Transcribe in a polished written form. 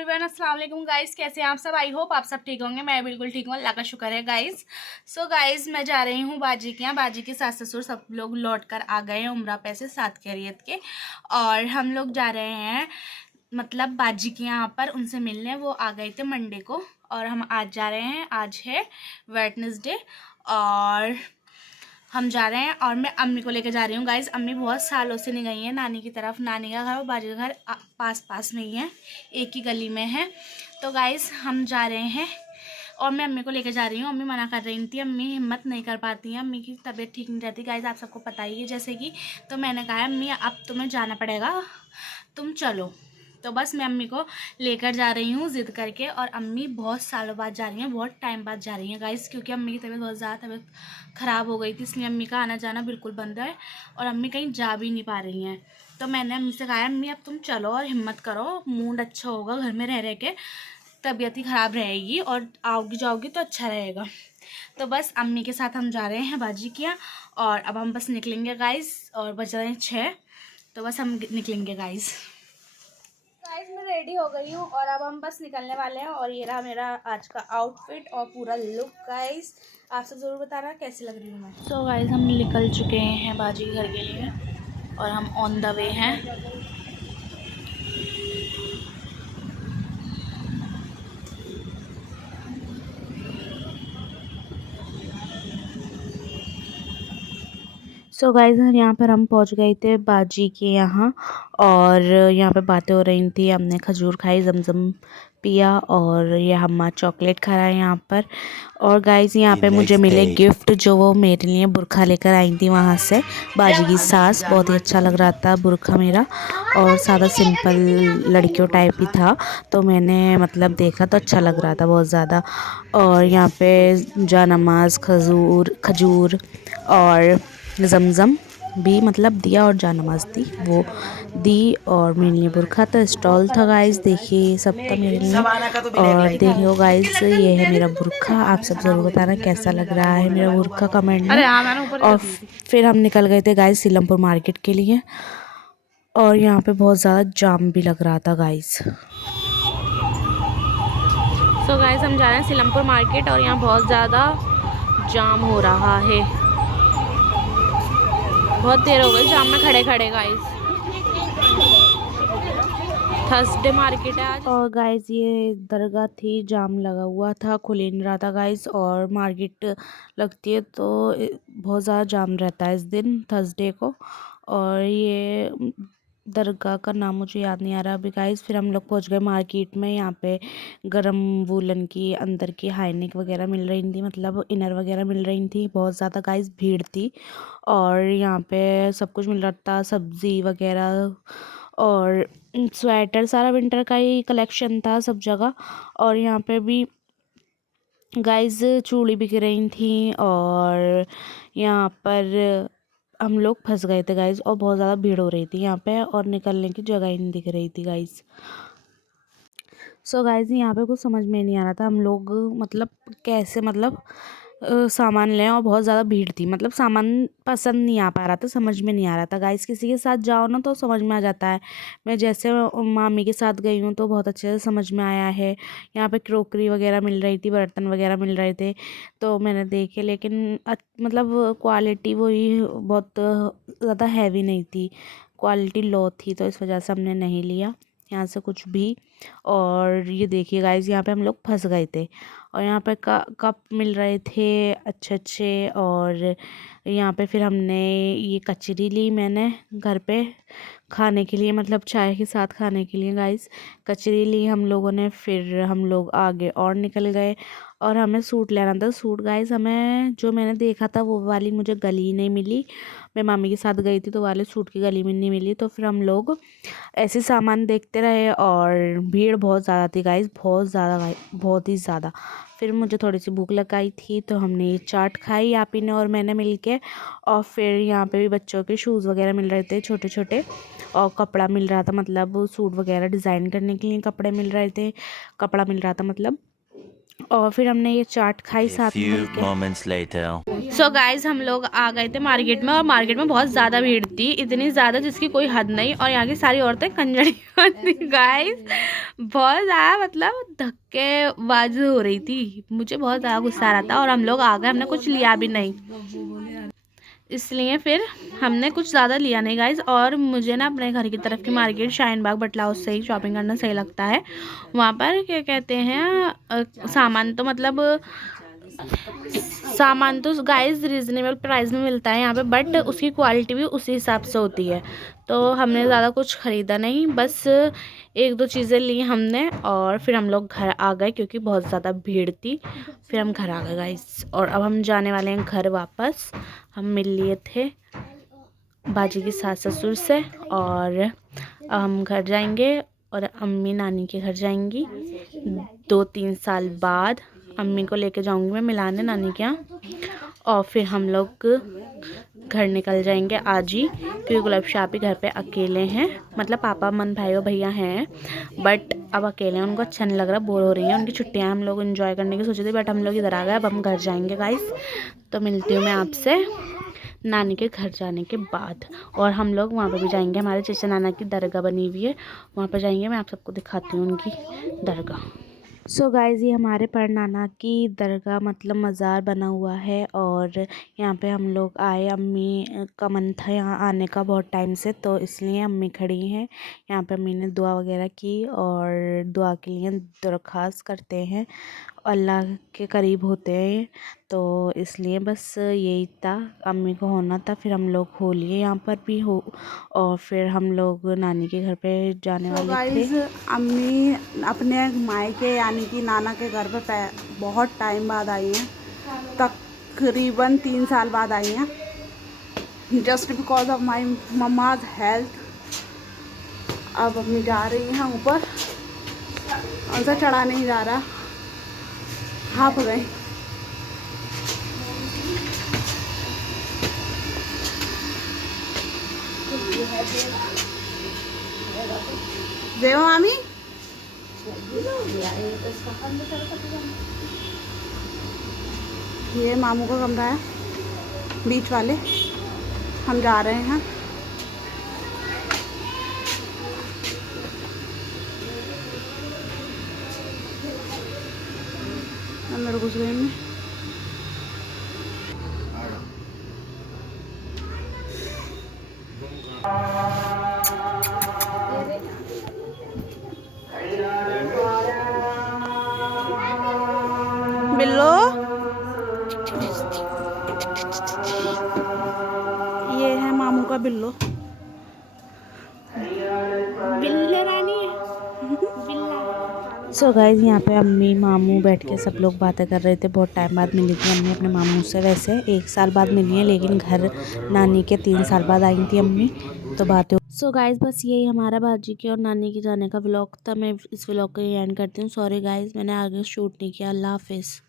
Everyone, अस्सलाम वालेकुम guys. कैसे हैं आप सब? आई होप आप सब ठीक होंगे। मैं बिल्कुल ठीक हूँ, अल्लाह का शुक्र है गाइस। सो गाइस, मैं जा रही हूँ बाजी के यहाँ। बाजी के सास ससुर सब लोग लौट कर आ गए हैं उम्रा पे से, सात खैरियत के। और हम लोग जा रहे हैं मतलब बाजी के यहाँ पर उनसे मिलने। वो आ गए थे मंडे को और हम आज जा रहे हैं। आज है वेडनेसडे और हम जा रहे हैं और मैं अम्मी को लेकर जा रही हूँ गाइस। अम्मी बहुत सालों से नहीं गई है नानी की तरफ। नानी का घर और बाजी का घर पास पास में ही है, एक ही गली में है। तो गाइस हम जा रहे हैं और मैं अम्मी को लेकर जा रही हूँ। अम्मी मना कर रही थी, अम्मी हिम्मत नहीं कर पाती हैं, अम्मी की तबीयत ठीक नहीं रहती गाइस, आप सबको पता ही है जैसे कि। तो मैंने कहा अम्मी अब तुम्हें जाना पड़ेगा, तुम चलो। तो बस मैं अम्मी को लेकर जा रही हूँ ज़िद करके। और अम्मी बहुत सालों बाद जा रही हैं, बहुत टाइम बाद जा रही हैं गाइस, क्योंकि अम्मी की तबीयत बहुत ज़्यादा तबीयत ख़राब हो गई थी, इसलिए अम्मी का आना जाना बिल्कुल बंद है और अम्मी कहीं जा भी नहीं पा रही हैं। तो मैंने अम्मी से कहा अम्मी अब तुम चलो और हिम्मत करो, मूड अच्छा होगा, घर में रह के तबीयत ही ख़राब रहेगी और आओगी जाओगी तो अच्छा रहेगा। तो बस अम्मी के साथ हम जा रहे हैं बाजी के यहाँ और अब हम बस निकलेंगे गाइस। और बज रहे हैं 6, तो बस हम निकलेंगे गाइस। मैं रेडी हो गई हूँ और अब हम बस निकलने वाले हैं। और ये रहा मेरा आज का आउटफिट और पूरा लुक गाइस। आप सब ज़रूर बताना कैसी लग रही हूँ मैं। सो गाइस हम निकल चुके हैं बाजी के घर के लिए और हम ऑन द वे हैं। सो गाइस यहाँ पर हम पहुँच गए थे बाजी के यहाँ और यहाँ पे बातें हो रही थी। हमने खजूर खाई, जमजम पिया और ये हम्मा चॉकलेट खा रहा है यहाँ पर। और गाइस यहाँ पे मुझे मिले गिफ्ट जो वो मेरे लिए बुरखा लेकर आई थी वहाँ से, बाजी की सास। बहुत ही अच्छा लग रहा था बुरखा मेरा और सादा सिंपल लड़कियों टाइप ही था, तो मैंने मतलब देखा तो अच्छा लग रहा था बहुत ज़्यादा। और यहाँ पे जानमाज, खजूर और जमज़म भी मतलब दिया और जानमाज दी वो दी। और मेरे लिए बुरखा था, स्टॉल था गाइस, देखिए सब था मेरे लिए। और देखो गाइस ये है मेरा बुरखा। आप सब ज़रूर बताना कैसा लग रहा है मेरा बुरखा कमेंट में। और फिर हम निकल गए थे गाइस सीलमपुर मार्केट के लिए और यहाँ पे बहुत ज़्यादा जाम भी लग रहा था गाइस। सो गाइस हम जा रहे हैं सीलमपुर मार्केट और यहाँ बहुत ज़्यादा जाम हो रहा है। बहुत देर हो गई जाम में खड़े खड़े गाइस। थर्सडे मार्केट है आज। और गाइस ये दरगाह थी, जाम लगा हुआ था, खुल ही नहीं रहा था गाइस। और मार्केट लगती है तो बहुत ज़्यादा जाम रहता है इस दिन थर्सडे को। और ये दरगाह का नाम मुझे याद नहीं आ रहा अभी गाइस। फिर हम लोग पहुंच गए मार्केट में। यहाँ पे गरम वूलन की अंदर की हाईनेक वगैरह मिल रही थी, मतलब इनर वगैरह मिल रही थी। बहुत ज़्यादा गाइस भीड़ थी और यहाँ पे सब कुछ मिल रहा था, सब्ज़ी वगैरह और स्वेटर, सारा विंटर का ही कलेक्शन था सब जगह। और यहाँ पे भी गाइस चूड़ी बिक रही थी और यहाँ पर हम लोग फंस गए थे गाइस। और बहुत ज़्यादा भीड़ हो रही थी यहाँ पे और निकलने की जगह ही नहीं दिख रही थी गाइस। सो गाइस यहाँ पे कुछ समझ में नहीं आ रहा था हम लोग मतलब कैसे मतलब सामान लें। और बहुत ज़्यादा भीड़ थी, मतलब सामान पसंद नहीं आ पा रहा था, समझ में नहीं आ रहा था गाइस। किसी के साथ जाओ ना तो समझ में आ जाता है। मैं जैसे मामी के साथ गई हूँ तो बहुत अच्छे से समझ में आया है। यहाँ पे क्रोकरी वगैरह मिल रही थी, बर्तन वगैरह मिल रहे थे तो मैंने देखे, लेकिन मतलब क्वालिटी वही बहुत ज़्यादा हैवी नहीं थी, क्वालिटी लो थी, तो इस वजह से हमने नहीं लिया यहाँ से कुछ भी। और ये देखिए गाइस यहाँ पे हम लोग फंस गए थे। और यहाँ पे कप मिल रहे थे अच्छे अच्छे। और यहाँ पे फिर हमने ये कचरी ली मैंने घर पे खाने के लिए, मतलब चाय के साथ खाने के लिए गाइस कचरी ली हम लोगों ने। फिर हम लोग आगे और निकल गए और हमें सूट लेना था। सूट गाइस हमें जो मैंने देखा था वो वाली मुझे गली ही नहीं मिली। मैं मामी के साथ गई थी तो वाले सूट की गली में नहीं मिली। तो फिर हम लोग ऐसे सामान देखते रहे और भीड़ बहुत ज़्यादा थी गाइस, बहुत ज़्यादा, बहुत ही ज़्यादा। फिर मुझे थोड़ी सी भूख लगाई थी तो हमने ये चाट खाई आप ही ने और मैंने मिलके। और फिर यहाँ पे भी बच्चों के शूज़ वगैरह मिल रहे थे छोटे छोटे और कपड़ा मिल रहा था, मतलब सूट वगैरह डिज़ाइन करने के लिए कपड़े मिल रहे थे, कपड़ा मिल रहा था मतलब। और फिर हमने ये चाट खाई A साथ में few मिलके। moments later. सो गाइज हम लोग आ गए थे मार्केट में, और मार्केट में बहुत ज़्यादा भीड़ थी, इतनी ज़्यादा जिसकी कोई हद नहीं। और यहाँ की सारी औरतें कंजड़ी गाइज, बहुत ज़्यादा मतलब धक्केबाजी हो रही थी। मुझे बहुत ज़्यादा गुस्सा आ रहा था, और हम लोग आ गए, हमने कुछ लिया भी नहीं, इसलिए फिर हमने कुछ ज़्यादा लिया नहीं गाइज। और मुझे ना अपने घर की तरफ की मार्केट शाहीन बाग बटला हाउस से ही शॉपिंग करना सही लगता है। वहाँ पर क्या कहते हैं, सामान तो गाइस रिजनेबल प्राइस में मिलता है यहाँ पे, बट उसकी क्वालिटी भी उसी हिसाब से होती है। तो हमने ज़्यादा कुछ ख़रीदा नहीं, बस एक दो चीज़ें ली हमने, और फिर हम लोग घर आ गए क्योंकि बहुत ज़्यादा भीड़ थी। फिर हम घर आ गए गाइस, और अब हम जाने वाले हैं घर वापस। हम मिल लिए थे बाजी की सास ससुर से, और अब हम घर जाएंगे, और अम्मी नानी के घर जाएंगी 2-3 साल बाद। अम्मी को लेके जाऊंगी मैं मिलाने नानी के यहाँ, और फिर हम लोग घर निकल जाएंगे आज ही, क्योंकि गुलाब शाह भी घर पे अकेले हैं। मतलब पापा मन भाई और भैया हैं, बट अब अकेले हैं, उनको अच्छा नहीं लग रहा, बोर हो रही हैं, उनकी छुट्टियां हम लोग एंजॉय करने की सोचे थे, बट हम लोग इधर आ गए। अब हम घर जाएंगे गाइस, तो मिलती हूँ मैं आपसे नानी के घर जाने के बाद। और हम लोग वहाँ पे भी जाएंगे, हमारे चचा नाना की दरगाह बनी हुई है, वहाँ पे जाएंगे, मैं आप सबको दिखाती हूँ उनकी दरगाह। सो गाइज़ ये हमारे परनाना की दरगाह मतलब मज़ार बना हुआ है, और यहाँ पे हम लोग आए। अम्मी का मन था यहाँ आने का बहुत टाइम से, तो इसलिए अम्मी खड़ी हैं यहाँ पे। अम्मी ने दुआ वगैरह की, और दुआ के लिए दरख्वास्त करते हैं, अल्लाह के करीब होते हैं, तो इसलिए बस यही था, अम्मी को होना था। फिर हम लोग हो लिए यहाँ पर भी हो, और फिर हम लोग नानी के घर पे जाने वाले थे। अम्मी अपने मायके यानी कि नाना के घर पे बहुत टाइम बाद आई हैं, तकरीबन 3 साल बाद आई हैं, just because of my mamma's health. अब अम्मी जा रही हैं ऊपर, उनसे चढ़ा नहीं जा रहा, हाफ गए। देवा मामी ये मामू का कमरा है, बीच वाले। हम जा रहे हैं। अंदर घुस गए मैं। बिल्लो, ये है मामू का बिल्लो। बिल्ले रानी बिल्ला। सो गाइज़ यहाँ पे अम्मी मामू बैठ के सब लोग बातें कर रहे थे। बहुत टाइम बाद मिली थी अम्मी अपने मामू से, वैसे 1 साल बाद मिली है, लेकिन घर नानी के 3 साल बाद आई थी अम्मी, तो बातें। सो गाइज़ बस यही हमारा बाजी के और नानी के जाने का व्लॉग था। मैं इस व्लॉग को एंड करती हूँ। सॉरी गाइज़ मैंने आगे शूट नहीं किया। अल्लाह हाफिज़।